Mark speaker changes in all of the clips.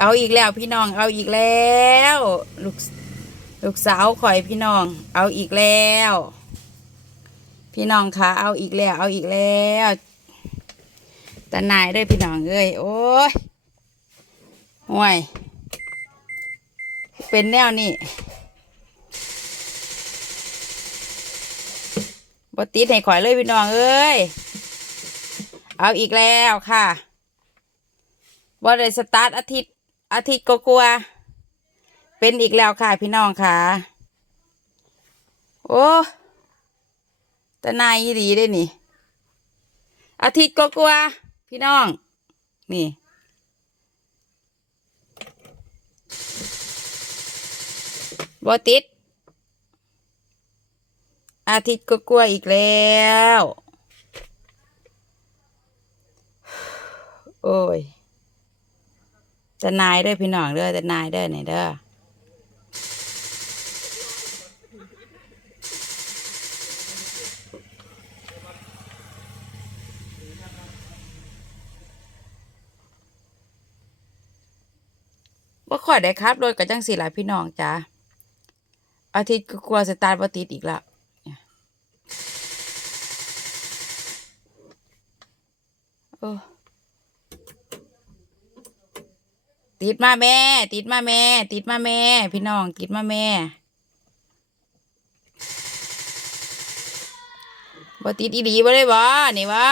Speaker 1: เอาอีกแล้วพี่น้อง เอาอีกแล้ว ลูกลูกสาวข่อยพี่น้อง เอาอีกแล้ว พี่น้องคะเอาอีกแล้ว เอาอีกแล้วตาหนายด้วยพี่น้องเอ้ยโอ้ยห่วย เป็นแนวนี่บติดให้ข่อยเลยพี่น้องเอ้ย เอาอีกแล้วค่ะบริสตาร์ทอาทิตย์ อาทิตย์ก็กลัวเป็นอีกแล้วค่ะพี่น้องค่ะโอ้แต่นายดีได้นี่ อาทิตย์ก็กลัวพี่น้อง นี่บอติดอาทิตย์ก็กลัวอีกแล้ว โอ้ย จะนายเด้อพี่น้องเด้อจะนายเด้อไหนเด้อบ่ค่อยได้ครับรถกับจังสี่หลายพี่น้องจ้าอาทิตย์ก็กลัวสตาร์ทบ่ติดอีกแล้วเนี่ยโอ้ ติดมาแม่ ติดมาแม่ ติดมาแม่ พี่น้องติดมาแม่บ่ติดอีดีบ่ได้บ่นี่บ่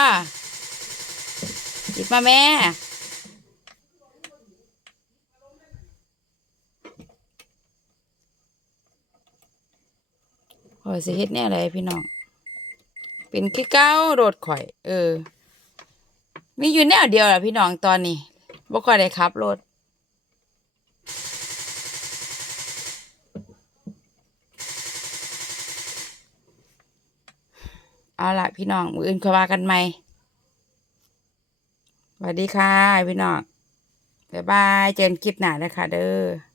Speaker 1: ติดมาแม่ข่อยสิเฮ็ดแน่ยอะไรพี่น้อง เป็นขี้เก้าโดดข่อย เออ มีอยู่แนวเดียวแหละพี่น้องตอนนี้บ่ค่อยได้ขับรถ เอาละพี่น้อง มืออื่นค่อยว่ากันใหม่สวัสดีค่ะ พี่น้อง บ๊ายบาย เจอกันคลิปหน้าเลยค่ะเด้อ